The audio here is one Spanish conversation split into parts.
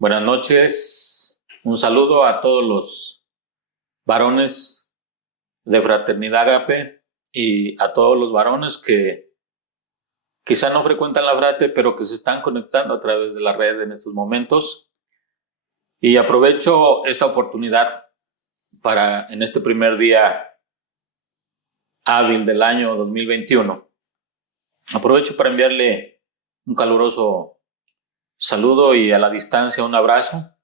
Buenas noches. Un saludo a todos los varones de Fraternidad Agape y a todos los varones que quizá no frecuentan la frate, pero que se están conectando a través de la red en estos momentos. Y aprovecho esta oportunidad para, en este primer día hábil del año 2021, aprovecho para enviarle un caluroso saludo y a la distancia un abrazo,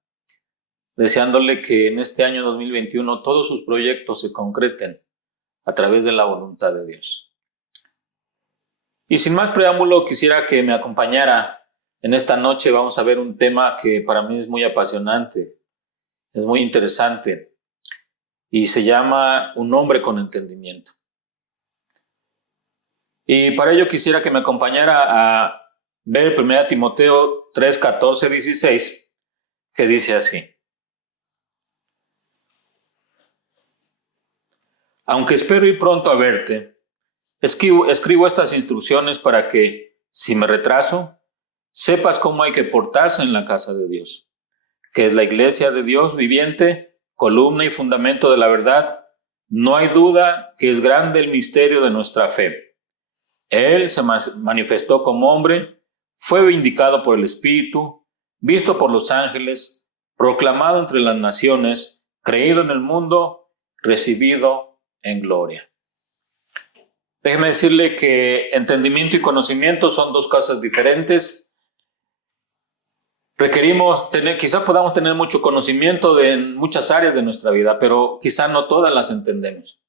deseándole que en este año 2021 todos sus proyectos se concreten a través de la voluntad de Dios. Y sin más preámbulo, quisiera que me acompañara en esta noche. Vamos a ver un tema que para mí es muy apasionante, es muy interesante, y se llama Un hombre con entendimiento. Y para ello quisiera que me acompañara a ver 1 Timoteo 3, 14, 16, que dice así: Aunque espero ir pronto a verte, escribo estas instrucciones para que, si me retraso, sepas cómo hay que portarse en la casa de Dios, que es la iglesia de Dios viviente, columna y fundamento de la verdad. No hay duda que es grande el misterio de nuestra fe. Él se manifestó como hombre, fue vindicado por el Espíritu, visto por los ángeles, proclamado entre las naciones, creído en el mundo, recibido en gloria. Déjeme decirle que entendimiento y conocimiento son dos cosas diferentes. Requerimos quizá podamos tener mucho conocimiento en muchas áreas de nuestra vida, pero quizá no todas las entendemos.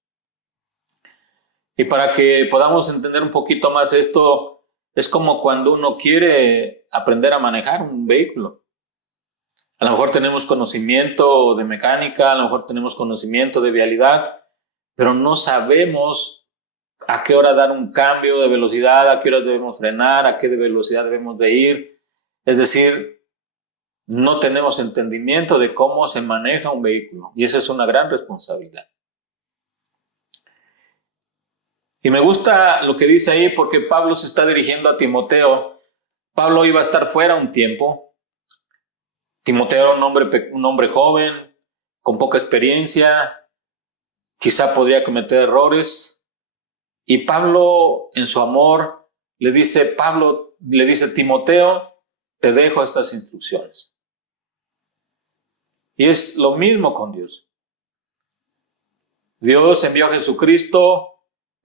Y para que podamos entender un poquito más esto, es como cuando uno quiere aprender a manejar un vehículo. A lo mejor tenemos conocimiento de mecánica, a lo mejor tenemos conocimiento de vialidad, pero no sabemos a qué hora dar un cambio de velocidad, a qué hora debemos frenar, a qué velocidad debemos de ir. Es decir, no tenemos entendimiento de cómo se maneja un vehículo, y esa es una gran responsabilidad. Y me gusta lo que dice ahí, porque Pablo se está dirigiendo a Timoteo. Pablo iba a estar fuera un tiempo. Timoteo era un hombre joven, con poca experiencia, quizá podría cometer errores. Y Pablo, en su amor, le dice Timoteo, te dejo estas instrucciones. Y es lo mismo con Dios. Dios envió a Jesucristo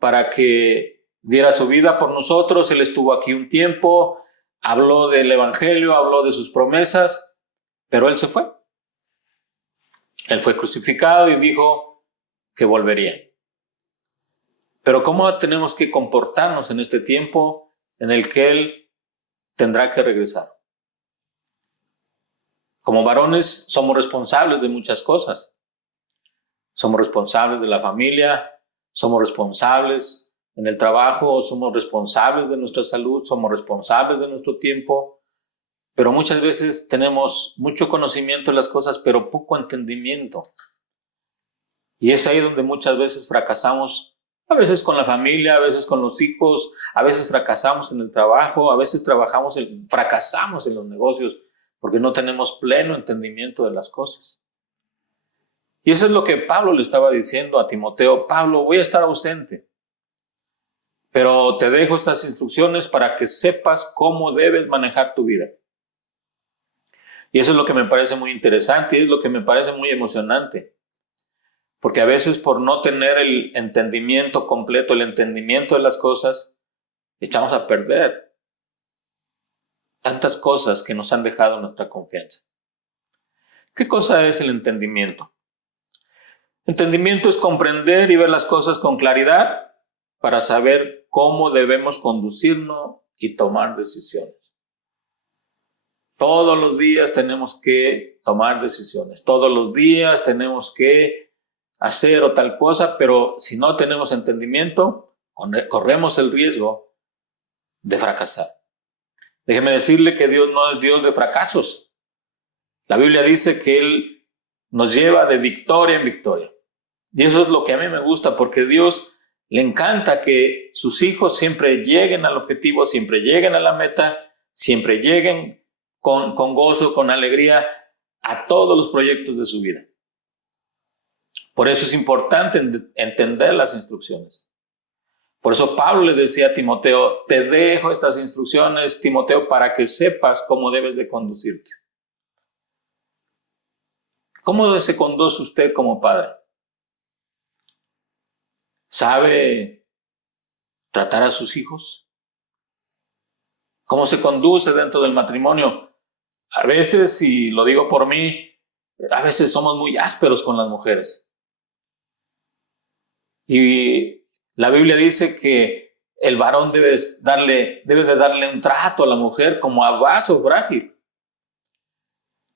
para que diera su vida por nosotros. Él estuvo aquí un tiempo, habló del evangelio, habló de sus promesas, pero Él se fue. Él fue crucificado y dijo que volvería. Pero ¿cómo tenemos que comportarnos en este tiempo en el que Él tendrá que regresar? Como varones somos responsables de muchas cosas. Somos responsables de la familia, somos responsables en el trabajo, somos responsables de nuestra salud, somos responsables de nuestro tiempo, pero muchas veces tenemos mucho conocimiento de las cosas, pero poco entendimiento. Y es ahí donde muchas veces fracasamos, a veces con la familia, a veces con los hijos, a veces fracasamos en el trabajo, a veces fracasamos en los negocios, porque no tenemos pleno entendimiento de las cosas. Y eso es lo que Pablo le estaba diciendo a Timoteo: Pablo, voy a estar ausente, pero te dejo estas instrucciones para que sepas cómo debes manejar tu vida. Y eso es lo que me parece muy interesante y es lo que me parece muy emocionante. Porque a veces, por no tener el entendimiento completo, el entendimiento de las cosas, echamos a perder tantas cosas que nos han dejado nuestra confianza. ¿Qué cosa es el entendimiento? Entendimiento es comprender y ver las cosas con claridad para saber cómo debemos conducirnos y tomar decisiones. Todos los días tenemos que tomar decisiones. Todos los días tenemos que hacer o tal cosa, pero si no tenemos entendimiento, corremos el riesgo de fracasar. Déjeme decirle que Dios no es Dios de fracasos. La Biblia dice que Él nos lleva de victoria en victoria. Y eso es lo que a mí me gusta, porque a Dios le encanta que sus hijos siempre lleguen al objetivo, siempre lleguen a la meta, siempre lleguen con gozo, con alegría a todos los proyectos de su vida. Por eso es importante entender las instrucciones. Por eso Pablo le decía a Timoteo, te dejo estas instrucciones, Timoteo, para que sepas cómo debes de conducirte. ¿Cómo se conduce usted como padre? ¿Sabe tratar a sus hijos? ¿Cómo se conduce dentro del matrimonio? A veces, y lo digo por mí, a veces somos muy ásperos con las mujeres. Y la Biblia dice que el varón debe de darle un trato a la mujer como a vaso frágil.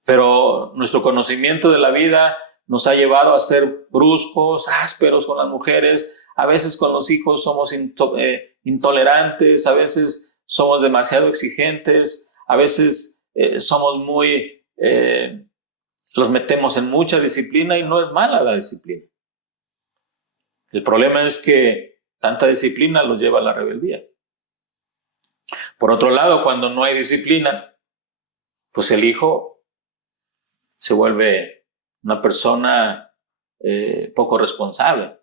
Pero nuestro conocimiento de la vida nos ha llevado a ser bruscos, ásperos con las mujeres. A veces con los hijos somos intolerantes, a veces somos demasiado exigentes, a veces somos los metemos en mucha disciplina y no es mala la disciplina. El problema es que tanta disciplina los lleva a la rebeldía. Por otro lado, cuando no hay disciplina, pues el hijo se vuelve una persona poco responsable.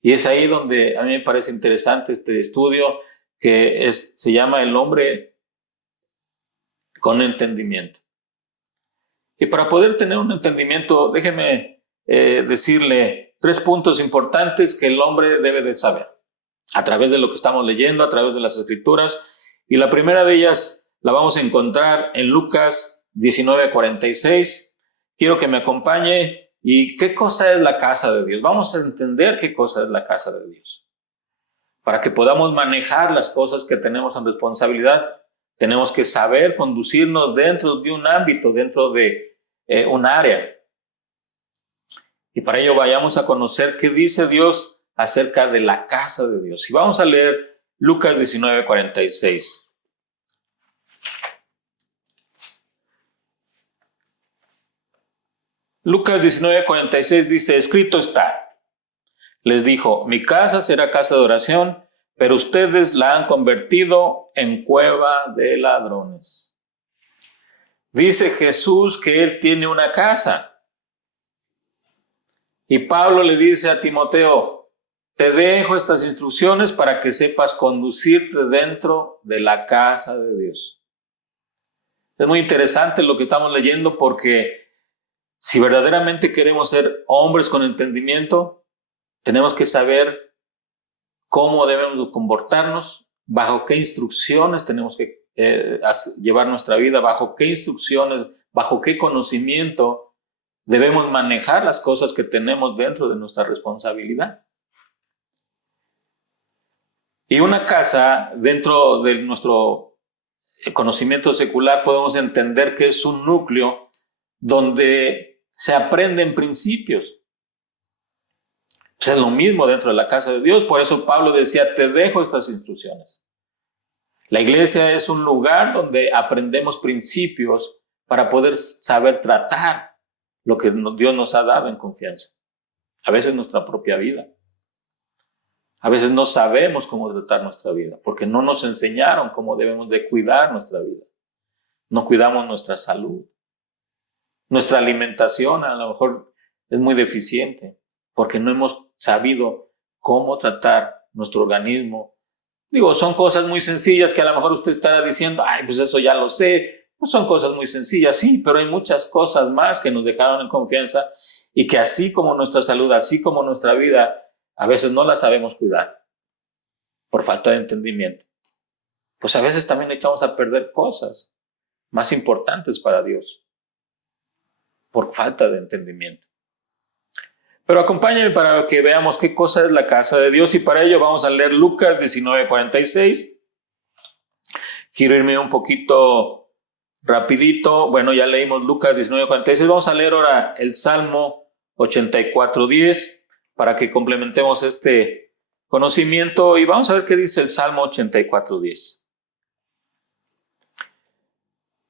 Y es ahí donde a mí me parece interesante este estudio que se llama El hombre con entendimiento. Y para poder tener un entendimiento, déjeme decirle 3 puntos importantes que el hombre debe de saber a través de lo que estamos leyendo, a través de las Escrituras. Y la primera de ellas la vamos a encontrar en Lucas 19:46. Quiero que me acompañe. ¿Y qué cosa es la casa de Dios? Vamos a entender qué cosa es la casa de Dios. Para que podamos manejar las cosas que tenemos en responsabilidad, tenemos que saber conducirnos dentro de un ámbito, dentro de un área. Y para ello vayamos a conocer qué dice Dios acerca de la casa de Dios. Y vamos a leer Lucas 19:46. Lucas 19:46 dice, escrito está. Les dijo, mi casa será casa de oración, pero ustedes la han convertido en cueva de ladrones. Dice Jesús que Él tiene una casa. Y Pablo le dice a Timoteo, te dejo estas instrucciones para que sepas conducirte dentro de la casa de Dios. Es muy interesante lo que estamos leyendo porque si verdaderamente queremos ser hombres con entendimiento, tenemos que saber cómo debemos comportarnos, bajo qué instrucciones tenemos que llevar nuestra vida, bajo qué instrucciones, bajo qué conocimiento debemos manejar las cosas que tenemos dentro de nuestra responsabilidad. Y una casa, dentro de nuestro conocimiento secular, podemos entender que es un núcleo donde se aprenden principios. Pues es lo mismo dentro de la casa de Dios. Por eso Pablo decía, te dejo estas instrucciones. La iglesia es un lugar donde aprendemos principios para poder saber tratar lo que Dios nos ha dado en confianza. A veces nuestra propia vida. A veces no sabemos cómo tratar nuestra vida porque no nos enseñaron cómo debemos de cuidar nuestra vida. No cuidamos nuestra salud. Nuestra alimentación a lo mejor es muy deficiente porque no hemos sabido cómo tratar nuestro organismo. Digo, son cosas muy sencillas que a lo mejor usted estará diciendo, ay, pues eso ya lo sé. Pues son cosas muy sencillas, sí, pero hay muchas cosas más que nos dejaron en confianza y que así como nuestra salud, así como nuestra vida, a veces no la sabemos cuidar por falta de entendimiento. Pues a veces también echamos a perder cosas más importantes para Dios por falta de entendimiento. Pero acompáñenme para que veamos qué cosa es la casa de Dios y para ello vamos a leer Lucas 19:46. Quiero irme un poquito rapidito. Bueno, ya leímos Lucas 19:46. Vamos a leer ahora el Salmo 84:10 para que complementemos este conocimiento y vamos a ver qué dice el Salmo 84:10.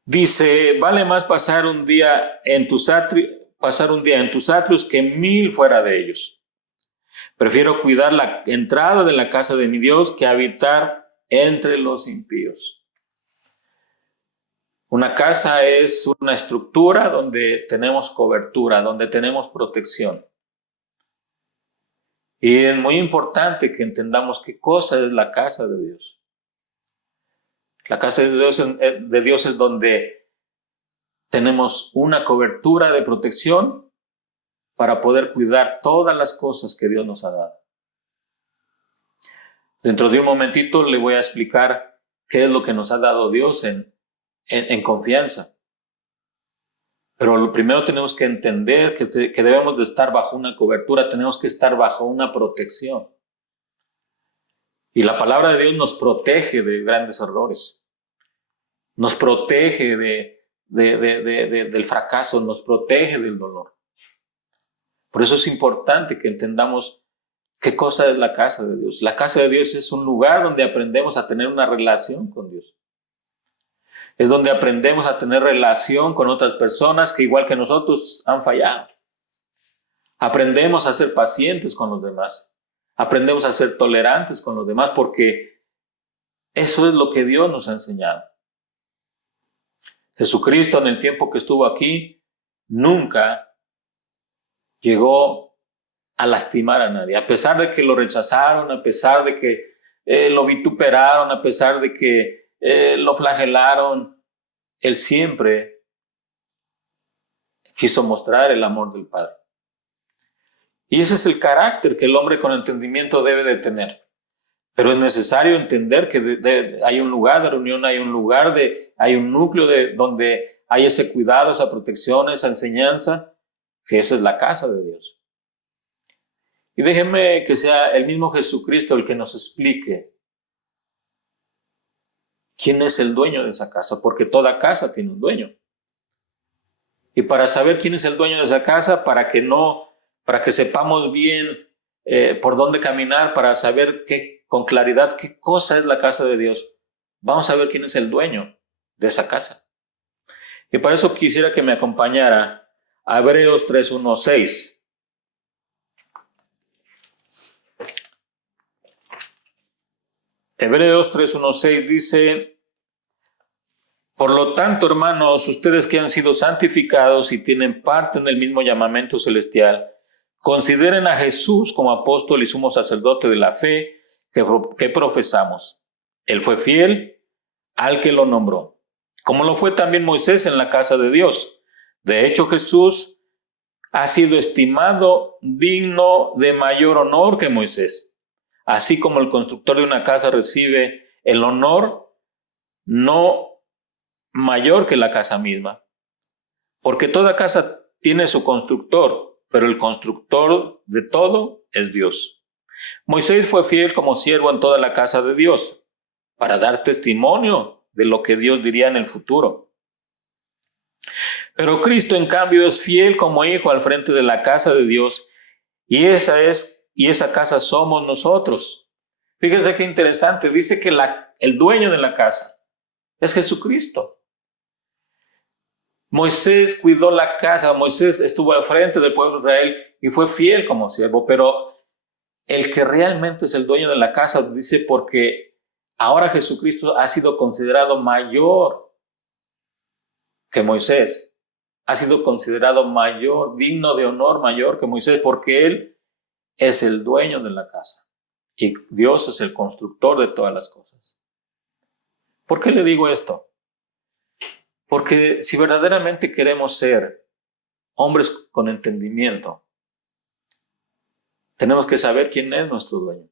Dice, vale más pasar un día en tus atrios que 1000 fuera de ellos. Prefiero cuidar la entrada de la casa de mi Dios que habitar entre los impíos. Una casa es una estructura donde tenemos cobertura, donde tenemos protección. Y es muy importante que entendamos qué cosa es la casa de Dios. La casa de Dios es donde tenemos una cobertura de protección para poder cuidar todas las cosas que Dios nos ha dado. Dentro de un momentito le voy a explicar qué es lo que nos ha dado Dios en confianza. Pero primero tenemos que entender que debemos de estar bajo una cobertura, tenemos que estar bajo una protección. Y la palabra de Dios nos protege de grandes errores, nos protege del fracaso, nos protege del dolor. Por eso es importante que entendamos qué cosa es la casa de Dios. La casa de Dios es un lugar donde aprendemos a tener una relación con Dios. Es donde aprendemos a tener relación con otras personas que igual que nosotros han fallado. Aprendemos a ser pacientes con los demás. Aprendemos a ser tolerantes con los demás porque eso es lo que Dios nos ha enseñado. Jesucristo en el tiempo que estuvo aquí nunca llegó a lastimar a nadie. A pesar de que lo rechazaron, a pesar de que lo vituperaron, a pesar de que lo flagelaron, Él siempre quiso mostrar el amor del Padre. Y ese es el carácter que el hombre con entendimiento debe de tener. Pero es necesario entender que hay un lugar de reunión, hay un núcleo donde hay ese cuidado, esa protección, esa enseñanza, que esa es la casa de Dios. Y déjenme que sea el mismo Jesucristo el que nos explique quién es el dueño de esa casa, porque toda casa tiene un dueño. Y para saber quién es el dueño de esa casa, para que sepamos bien por dónde caminar, para saber con claridad qué cosa es la casa de Dios, vamos a ver quién es el dueño de esa casa. Y para eso quisiera que me acompañara a Hebreos 3:1-6. Hebreos 3:1-6 dice: por lo tanto, hermanos, ustedes que han sido santificados y tienen parte en el mismo llamamiento celestial, consideren a Jesús como apóstol y sumo sacerdote de la fe que profesamos. Él fue fiel al que lo nombró, como lo fue también Moisés en la casa de Dios. De hecho, Jesús ha sido estimado digno de mayor honor que Moisés. Así como el constructor de una casa recibe el honor no mayor que la casa misma. Porque toda casa tiene su constructor, pero el constructor de todo es Dios. Moisés fue fiel como siervo en toda la casa de Dios, para dar testimonio de lo que Dios diría en el futuro. Pero Cristo, en cambio, es fiel como hijo al frente de la casa de Dios, y esa casa somos nosotros. Fíjense qué interesante, dice que el dueño de la casa es Jesucristo. Moisés cuidó la casa, Moisés estuvo al frente del pueblo de Israel y fue fiel como siervo, pero el que realmente es el dueño de la casa, dice, porque ahora Jesucristo ha sido considerado mayor que Moisés, ha sido considerado mayor, digno de honor mayor que Moisés, porque Él es el dueño de la casa y Dios es el constructor de todas las cosas. ¿Por qué le digo esto? Porque si verdaderamente queremos ser hombres con entendimiento, tenemos que saber quién es nuestro dueño.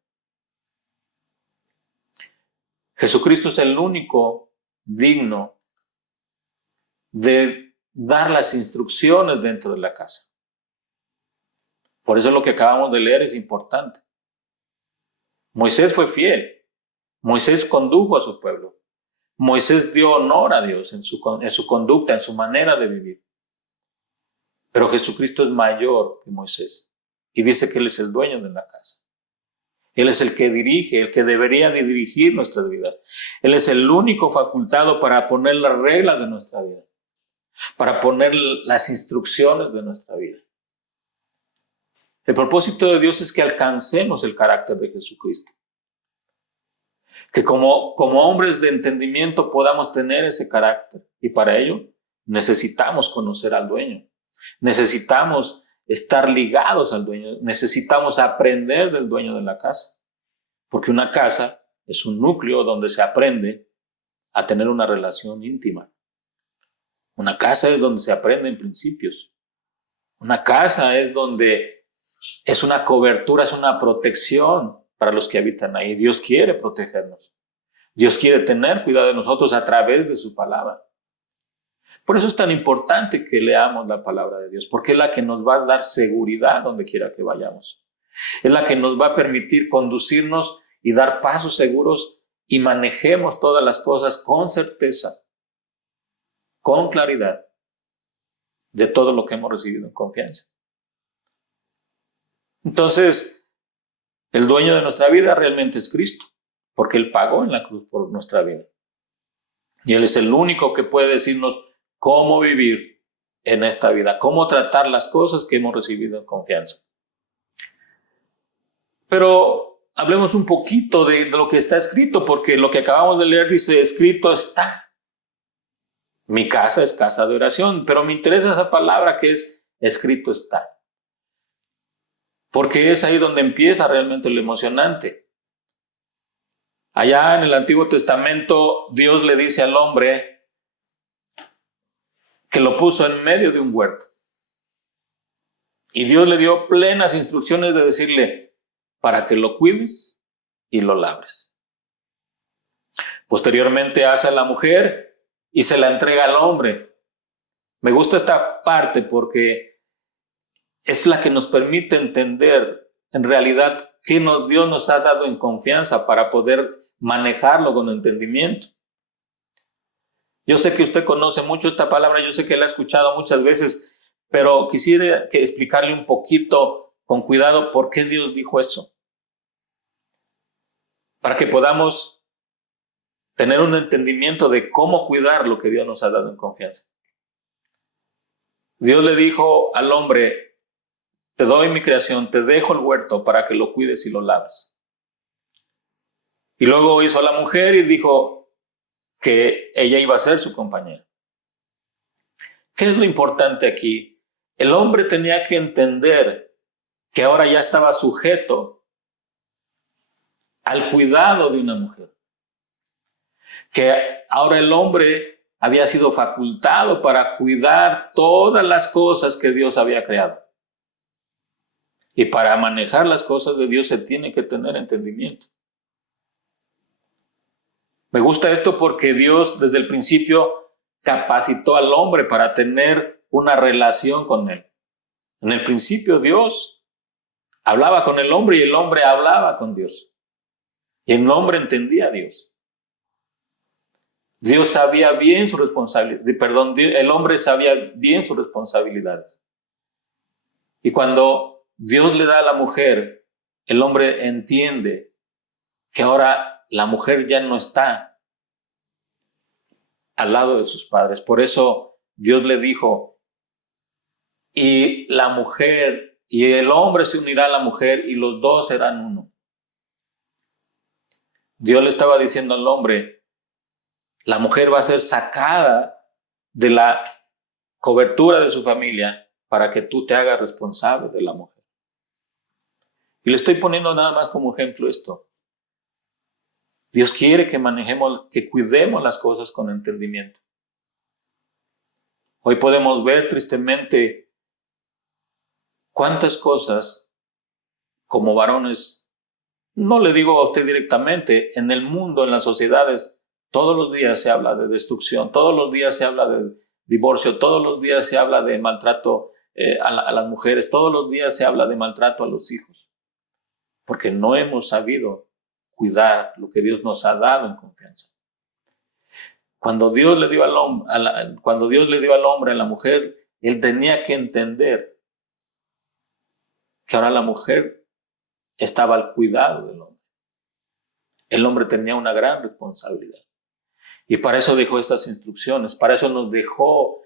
Jesucristo es el único digno de dar las instrucciones dentro de la casa. Por eso lo que acabamos de leer es importante. Moisés fue fiel. Moisés condujo a su pueblo. Moisés dio honor a Dios en su conducta, en su manera de vivir. Pero Jesucristo es mayor que Moisés y dice que Él es el dueño de la casa. Él es el que dirige, el que debería de dirigir nuestras vidas. Él es el único facultado para poner las reglas de nuestra vida, para poner las instrucciones de nuestra vida. El propósito de Dios es que alcancemos el carácter de Jesucristo. Que como hombres de entendimiento podamos tener ese carácter. Y para ello necesitamos conocer al dueño. Necesitamos estar ligados al dueño. Necesitamos aprender del dueño de la casa. Porque una casa es un núcleo donde se aprende a tener una relación íntima. Una casa es donde se aprenden principios. Una casa es donde es una cobertura, es una protección para los que habitan ahí. Dios quiere protegernos. Dios quiere tener cuidado de nosotros a través de su palabra. Por eso es tan importante que leamos la palabra de Dios, porque es la que nos va a dar seguridad donde quiera que vayamos. Es la que nos va a permitir conducirnos y dar pasos seguros y manejemos todas las cosas con certeza, con claridad, de todo lo que hemos recibido en confianza. Entonces, el dueño de nuestra vida realmente es Cristo, porque Él pagó en la cruz por nuestra vida. Y Él es el único que puede decirnos cómo vivir en esta vida, cómo tratar las cosas que hemos recibido en confianza. Pero hablemos un poquito de lo que está escrito, porque lo que acabamos de leer dice, escrito está. Mi casa es casa de oración, pero me interesa esa palabra que es escrito está. Porque es ahí donde empieza realmente lo emocionante. Allá en el Antiguo Testamento, Dios le dice al hombre que lo puso en medio de un huerto. Y Dios le dio plenas instrucciones de decirle, para que lo cuides y lo labres. Posteriormente hace a la mujer y se la entrega al hombre. Me gusta esta parte porque es la que nos permite entender en realidad qué Dios nos ha dado en confianza para poder manejarlo con entendimiento. Yo sé que usted conoce mucho esta palabra, yo sé que la ha escuchado muchas veces, pero quisiera explicarle un poquito con cuidado por qué Dios dijo eso. Para que podamos tener un entendimiento de cómo cuidar lo que Dios nos ha dado en confianza. Dios le dijo al hombre, te doy mi creación, te dejo el huerto para que lo cuides y lo laves. Y luego hizo a la mujer y dijo que ella iba a ser su compañera. ¿Qué es lo importante aquí? El hombre tenía que entender que ahora ya estaba sujeto al cuidado de una mujer. Que ahora el hombre había sido facultado para cuidar todas las cosas que Dios había creado. Y para manejar las cosas de Dios se tiene que tener entendimiento. Me gusta esto porque Dios desde el principio capacitó al hombre para tener una relación con él. En el principio Dios hablaba con el hombre y el hombre hablaba con Dios. Y el hombre entendía a Dios. Dios sabía bien su responsabilidad, el hombre sabía bien sus responsabilidades. Y cuando Dios le da a la mujer, el hombre entiende que ahora la mujer ya no está al lado de sus padres. Por eso Dios le dijo, y la mujer y el hombre se unirá a la mujer y los dos serán uno. Dios le estaba diciendo al hombre, la mujer va a ser sacada de la cobertura de su familia para que tú te hagas responsable de la mujer. Y le estoy poniendo nada más como ejemplo esto. Dios quiere que manejemos, que cuidemos las cosas con entendimiento. Hoy podemos ver tristemente cuántas cosas como varones, no le digo a usted directamente, en el mundo, en las sociedades, todos los días se habla de destrucción, todos los días se habla de divorcio, todos los días se habla de maltrato a las mujeres, todos los días se habla de maltrato a los hijos, porque no hemos sabido cuidar lo que Dios nos ha dado en confianza. Cuando Dios le dio al hombre, a la mujer, Él tenía que entender que ahora la mujer estaba al cuidado del hombre. El hombre tenía una gran responsabilidad. Y para eso dejó estas instrucciones, para eso nos dejó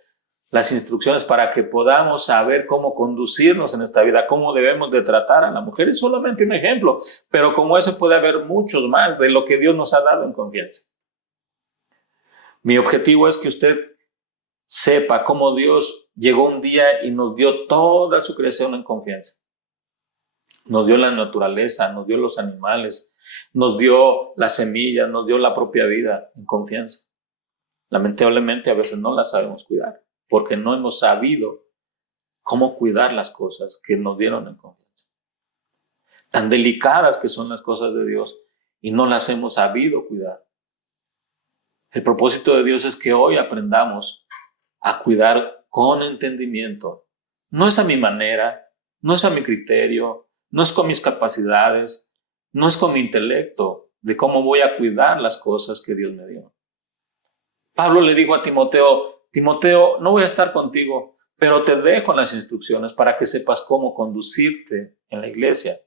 las instrucciones para que podamos saber cómo conducirnos en esta vida, cómo debemos de tratar a la mujer. Es solamente un ejemplo, pero como ese puede haber muchos más de lo que Dios nos ha dado en confianza. Mi objetivo es que usted sepa cómo Dios llegó un día y nos dio toda su creación en confianza. Nos dio la naturaleza, nos dio los animales, nos dio las semillas, nos dio la propia vida en confianza. Lamentablemente a veces no la sabemos cuidar, porque no hemos sabido cómo cuidar las cosas que nos dieron en confianza. Tan delicadas que son las cosas de Dios y no las hemos sabido cuidar. El propósito de Dios es que hoy aprendamos a cuidar con entendimiento. No es a mi manera, no es a mi criterio, no es con mis capacidades, no es con mi intelecto de cómo voy a cuidar las cosas que Dios me dio. Pablo le dijo a Timoteo, Timoteo, no voy a estar contigo, pero te dejo las instrucciones para que sepas cómo conducirte en la iglesia,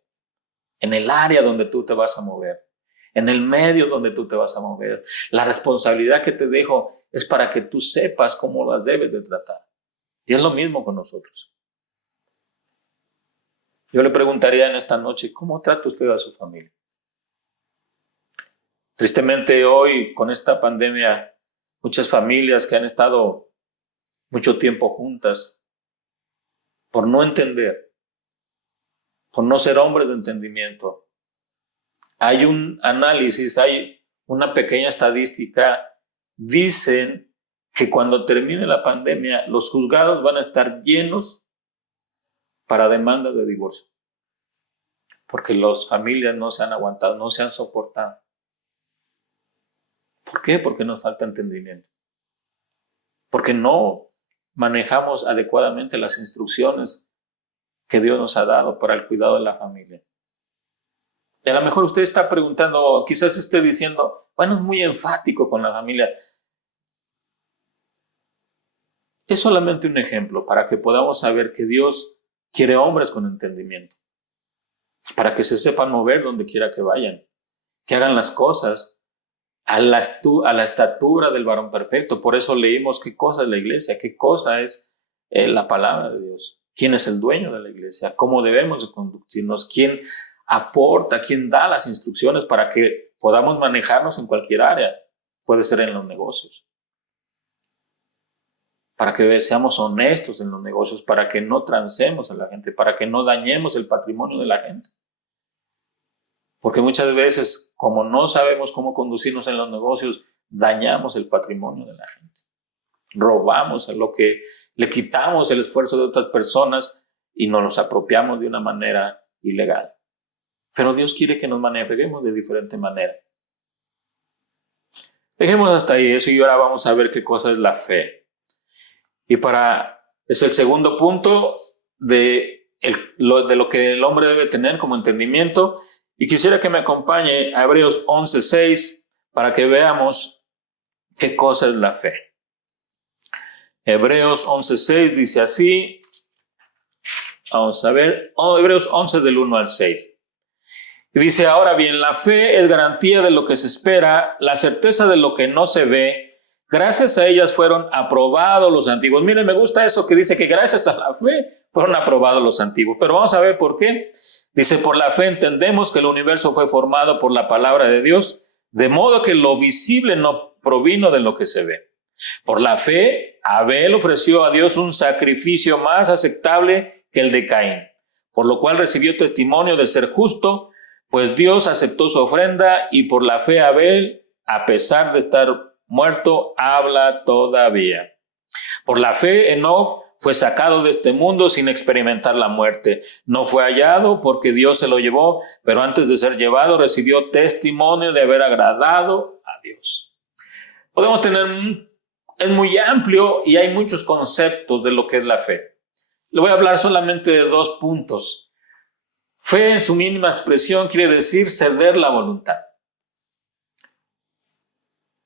en el área donde tú te vas a mover, en el medio donde tú te vas a mover. La responsabilidad que te dejo es para que tú sepas cómo las debes de tratar. Y es lo mismo con nosotros. Yo le preguntaría en esta noche, ¿cómo trata usted a su familia? Tristemente hoy, con esta pandemia, muchas familias que han estado mucho tiempo juntas, por no entender, por no ser hombres de entendimiento, hay un análisis, hay una pequeña estadística, dicen que cuando termine la pandemia, los juzgados van a estar llenos para demandas de divorcio, porque las familias no se han aguantado, no se han soportado. ¿Por qué? Porque nos falta entendimiento. Porque no manejamos adecuadamente las instrucciones que Dios nos ha dado para el cuidado de la familia. Y a lo mejor usted está preguntando, quizás esté diciendo, bueno, es muy enfático con la familia. Es solamente un ejemplo para que podamos saber que Dios quiere hombres con entendimiento, para que se sepan mover donde quiera que vayan, que hagan las cosas a la estatura del varón perfecto. Por eso leímos qué cosa es la iglesia, qué cosa es la palabra de Dios, quién es el dueño de la iglesia, cómo debemos de conducirnos, quién aporta, quién da las instrucciones para que podamos manejarnos en cualquier área. Puede ser en los negocios, para que seamos honestos en los negocios, para que no transemos a la gente, para que no dañemos el patrimonio de la gente. Porque muchas veces, como no sabemos cómo conducirnos en los negocios, dañamos el patrimonio de la gente. Robamos a lo que le quitamos el esfuerzo de otras personas y nos los apropiamos de una manera ilegal. Pero Dios quiere que nos manejemos de diferente manera. Dejemos hasta ahí eso y ahora vamos a ver qué cosa es la fe. Es el segundo punto de lo que el hombre debe tener como entendimiento. Y quisiera que me acompañe a Hebreos 11:6 para que veamos qué cosa es la fe. Hebreos 11:6 dice así. Vamos a ver. Hebreos 11 del 1 al 6. Y dice, ahora bien, la fe es garantía de lo que se espera, la certeza de lo que no se ve. Gracias a ellas fueron aprobados los antiguos. Miren, me gusta eso que dice que gracias a la fe fueron aprobados los antiguos. Pero vamos a ver por qué. Dice, por la fe entendemos que el universo fue formado por la palabra de Dios, de modo que lo visible no provino de lo que se ve. Por la fe, Abel ofreció a Dios un sacrificio más aceptable que el de Caín, por lo cual recibió testimonio de ser justo, pues Dios aceptó su ofrenda y por la fe Abel, a pesar de estar muerto, habla todavía. Por la fe Enoc fue sacado de este mundo sin experimentar la muerte. No fue hallado porque Dios se lo llevó, pero antes de ser llevado recibió testimonio de haber agradado a Dios. Podemos es muy amplio y hay muchos conceptos de lo que es la fe. Le voy a hablar solamente de 2 puntos. Fe en su mínima expresión quiere decir ceder la voluntad.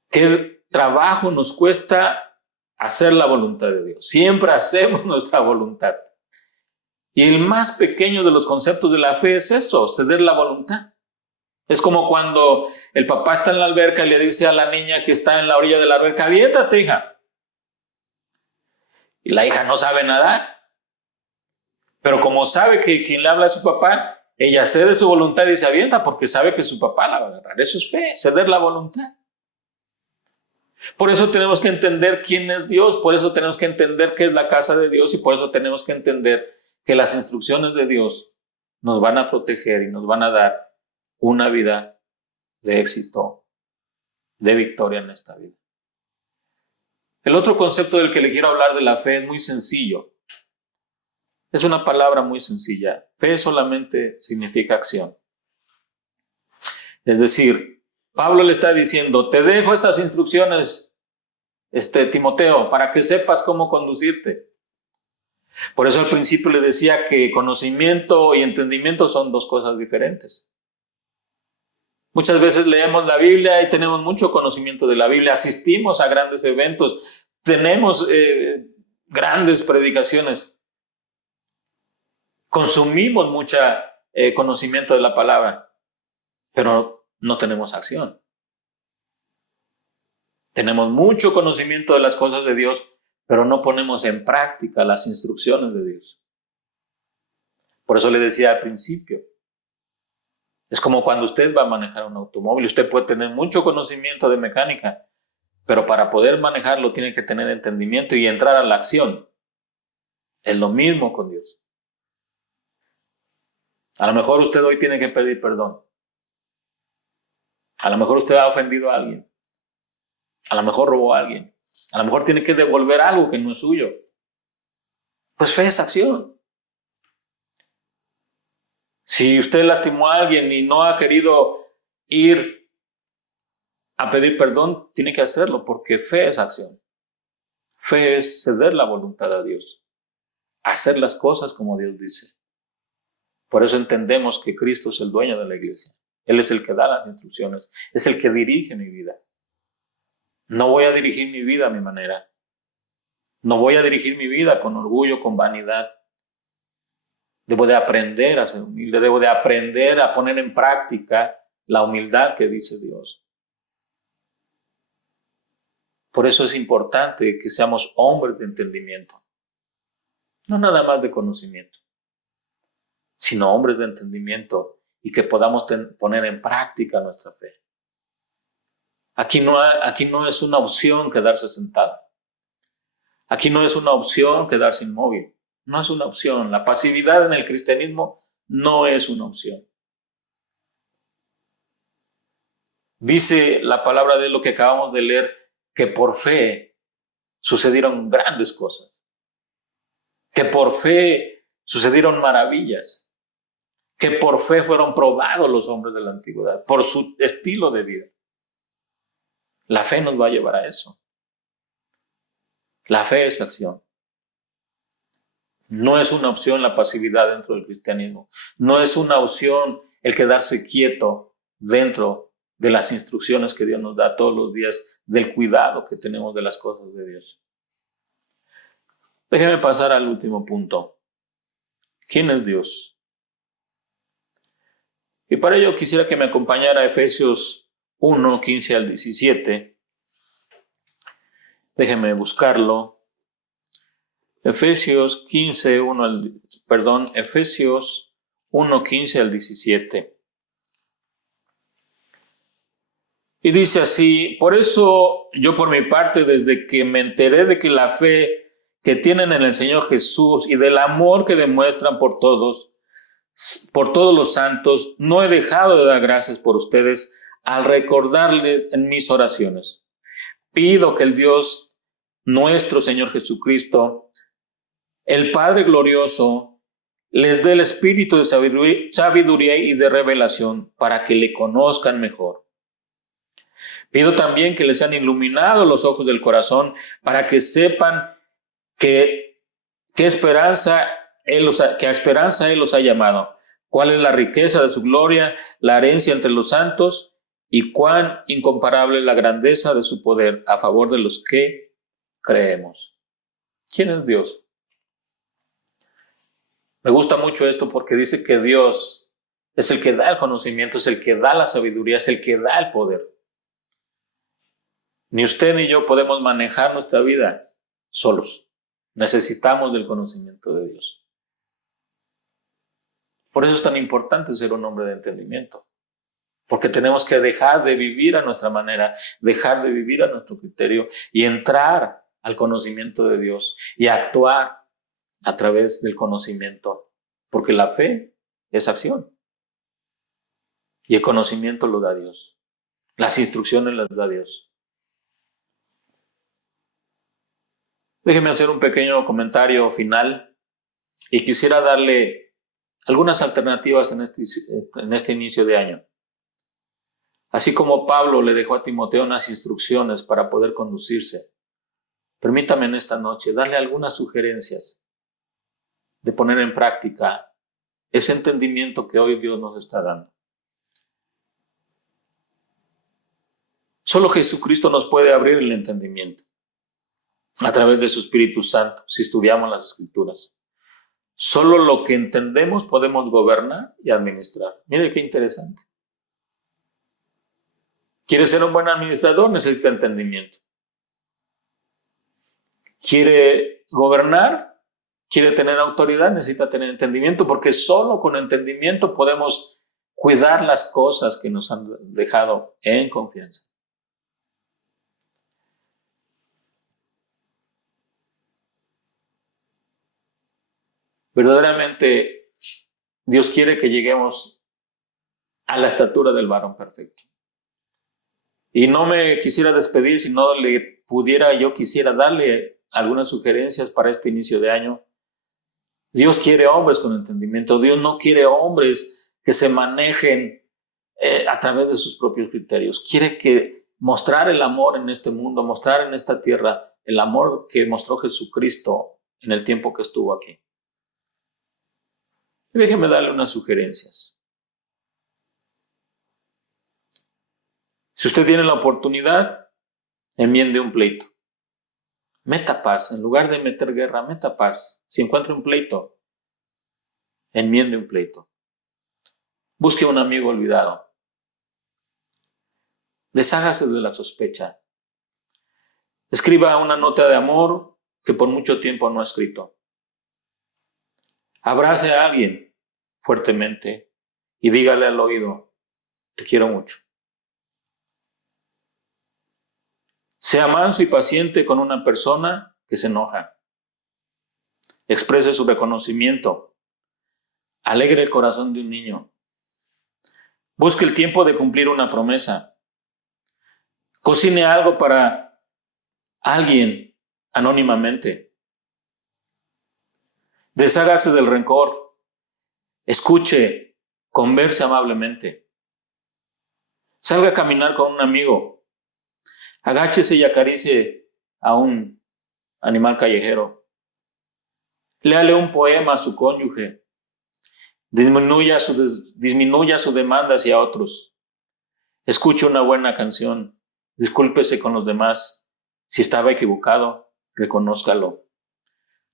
¿Qué trabajo nos cuesta hacer la voluntad de Dios? Siempre hacemos nuestra voluntad. Y el más pequeño de los conceptos de la fe es eso, ceder la voluntad. Es como cuando el papá está en la alberca y le dice a la niña que está en la orilla de la alberca, aviéntate, hija. Y la hija no sabe nadar. Pero como sabe que quien le habla es su papá, ella cede su voluntad y se avienta porque sabe que su papá la va a agarrar. Eso es fe, ceder la voluntad. Por eso tenemos que entender quién es Dios, por eso tenemos que entender qué es la casa de Dios y por eso tenemos que entender que las instrucciones de Dios nos van a proteger y nos van a dar una vida de éxito, de victoria en esta vida. El otro concepto del que le quiero hablar de la fe es muy sencillo. Es una palabra muy sencilla. Fe solamente significa acción. Es decir, Pablo le está diciendo, te dejo estas instrucciones, Timoteo, para que sepas cómo conducirte. Por eso al principio le decía que conocimiento y entendimiento son dos cosas diferentes. Muchas veces leemos la Biblia y tenemos mucho conocimiento de la Biblia, asistimos a grandes eventos, tenemos grandes predicaciones, consumimos mucho conocimiento de la palabra, pero no tenemos acción. Tenemos mucho conocimiento de las cosas de Dios, pero no ponemos en práctica las instrucciones de Dios. Por eso le decía al principio, es como cuando usted va a manejar un automóvil. Usted puede tener mucho conocimiento de mecánica, pero para poder manejarlo tiene que tener entendimiento y entrar a la acción. Es lo mismo con Dios. A lo mejor usted hoy tiene que pedir perdón. A lo mejor usted ha ofendido a alguien. A lo mejor robó a alguien. A lo mejor tiene que devolver algo que no es suyo. Pues fe es acción. Si usted lastimó a alguien y no ha querido ir a pedir perdón, tiene que hacerlo porque fe es acción. Fe es ceder la voluntad a Dios, hacer las cosas como Dios dice. Por eso entendemos que Cristo es el dueño de la iglesia. Él es el que da las instrucciones, es el que dirige mi vida. No voy a dirigir mi vida a mi manera. No voy a dirigir mi vida con orgullo, con vanidad. Debo de aprender a ser humilde, debo de aprender a poner en práctica la humildad que dice Dios. Por eso es importante que seamos hombres de entendimiento. No nada más de conocimiento, sino hombres de entendimiento y que podamos poner en práctica nuestra fe. Aquí no es una opción quedarse sentado. Aquí no es una opción quedarse inmóvil. No es una opción. La pasividad en el cristianismo no es una opción. Dice la palabra de lo que acabamos de leer, que por fe sucedieron grandes cosas. Que por fe sucedieron maravillas. Que por fe fueron probados los hombres de la antigüedad, por su estilo de vida. La fe nos va a llevar a eso. La fe es acción. No es una opción la pasividad dentro del cristianismo. No es una opción el quedarse quieto dentro de las instrucciones que Dios nos da todos los días, del cuidado que tenemos de las cosas de Dios. Déjeme pasar al último punto. ¿Quién es Dios? Y para ello quisiera que me acompañara a Efesios 1, 15 al 17. Déjeme buscarlo. Efesios 1, 15 al 17. Y dice así: por eso yo por mi parte, desde que me enteré de que la fe que tienen en el Señor Jesús y del amor que demuestran por todos los santos, no he dejado de dar gracias por ustedes al recordarles en mis oraciones. Pido que el Dios nuestro Señor Jesucristo, el Padre glorioso, les dé el espíritu de sabiduría y de revelación para que le conozcan mejor. Pido también que les sean iluminados los ojos del corazón para que sepan que a esperanza Él los ha llamado, cuál es la riqueza de su gloria, la herencia entre los santos y cuán incomparable la grandeza de su poder a favor de los que creemos. ¿Quién es Dios? Me gusta mucho esto porque dice que Dios es el que da el conocimiento, es el que da la sabiduría, es el que da el poder. Ni usted ni yo podemos manejar nuestra vida solos. Necesitamos del conocimiento de Dios. Por eso es tan importante ser un hombre de entendimiento. Porque tenemos que dejar de vivir a nuestra manera, dejar de vivir a nuestro criterio y entrar al conocimiento de Dios y actuar a través del conocimiento. Porque la fe es acción. Y el conocimiento lo da Dios. Las instrucciones las da Dios. Déjeme hacer un pequeño comentario final y quisiera darle algunas alternativas en este inicio de año. Así como Pablo le dejó a Timoteo unas instrucciones para poder conducirse, permítame en esta noche darle algunas sugerencias de poner en práctica ese entendimiento que hoy Dios nos está dando. Solo Jesucristo nos puede abrir el entendimiento a través de su Espíritu Santo, si estudiamos las Escrituras. Solo lo que entendemos podemos gobernar y administrar. Mire qué interesante. ¿Quiere ser un buen administrador? Necesita entendimiento. ¿Quiere gobernar? ¿Quiere tener autoridad? Necesita tener entendimiento, porque solo con entendimiento podemos cuidar las cosas que nos han dejado en confianza. Verdaderamente, Dios quiere que lleguemos a la estatura del varón perfecto. Y no me quisiera despedir si no quisiera darle algunas sugerencias para este inicio de año. Dios quiere hombres con entendimiento. Dios no quiere hombres que se manejen a través de sus propios criterios. Quiere que mostrar el amor en este mundo, mostrar en esta tierra el amor que mostró Jesucristo en el tiempo que estuvo aquí. Y déjeme darle unas sugerencias. Si usted tiene la oportunidad, enmiende un pleito. Meta paz. En lugar de meter guerra, meta paz. Si encuentra un pleito, enmiende un pleito. Busque a un amigo olvidado. Deshágase de la sospecha. Escriba una nota de amor que por mucho tiempo no ha escrito. Abrace a alguien fuertemente y dígale al oído, te quiero mucho. Sea manso y paciente con una persona que se enoja. Exprese su reconocimiento. Alegre el corazón de un niño. Busque el tiempo de cumplir una promesa. Cocine algo para alguien anónimamente. Deshágase del rencor. Escuche, converse amablemente. Salga a caminar con un amigo. Agáchese y acaricie a un animal callejero. Léale un poema a su cónyuge. Disminuya su demanda hacia otros. Escuche una buena canción. Discúlpese con los demás. Si estaba equivocado, reconózcalo.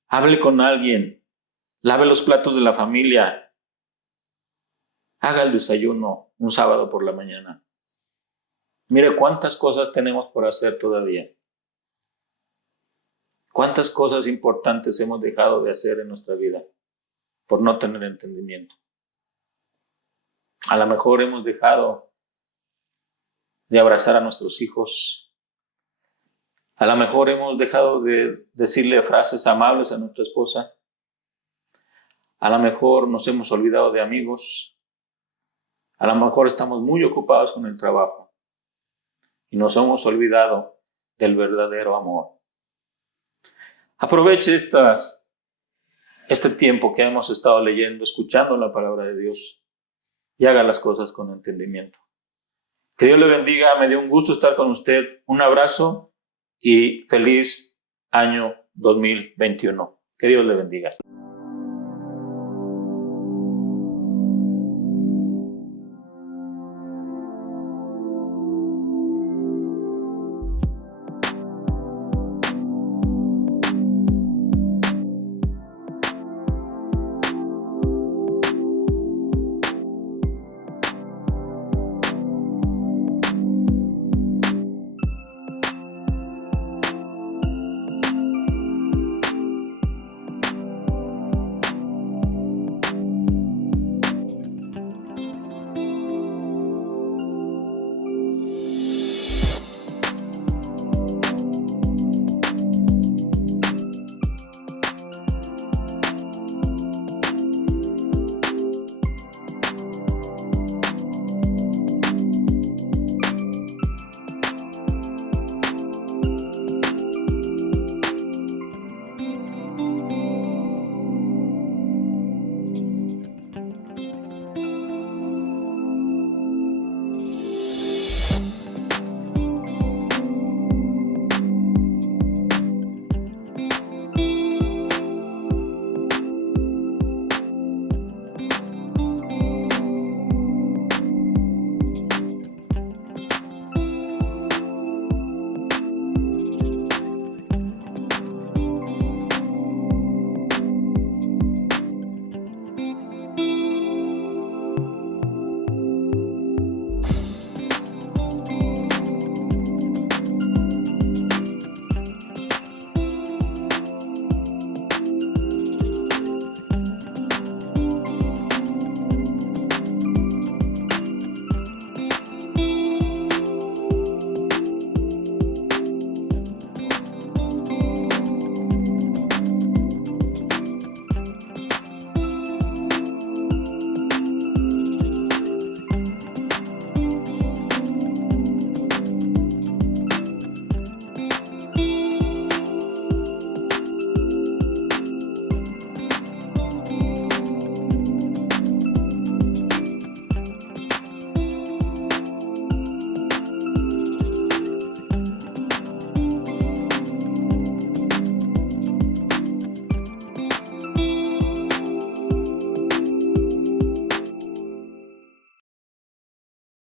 Hable con alguien. Lave los platos de la familia. Haga el desayuno un sábado por la mañana. Mire cuántas cosas tenemos por hacer todavía. Cuántas cosas importantes hemos dejado de hacer en nuestra vida por no tener entendimiento. A lo mejor hemos dejado de abrazar a nuestros hijos. A lo mejor hemos dejado de decirle frases amables a nuestra esposa. A lo mejor nos hemos olvidado de amigos. A lo mejor estamos muy ocupados con el trabajo. Y nos hemos olvidado del verdadero amor. Aproveche este tiempo que hemos estado leyendo, escuchando la palabra de Dios y haga las cosas con entendimiento. Que Dios le bendiga, me dio un gusto estar con usted. Un abrazo y feliz año 2021. Que Dios le bendiga.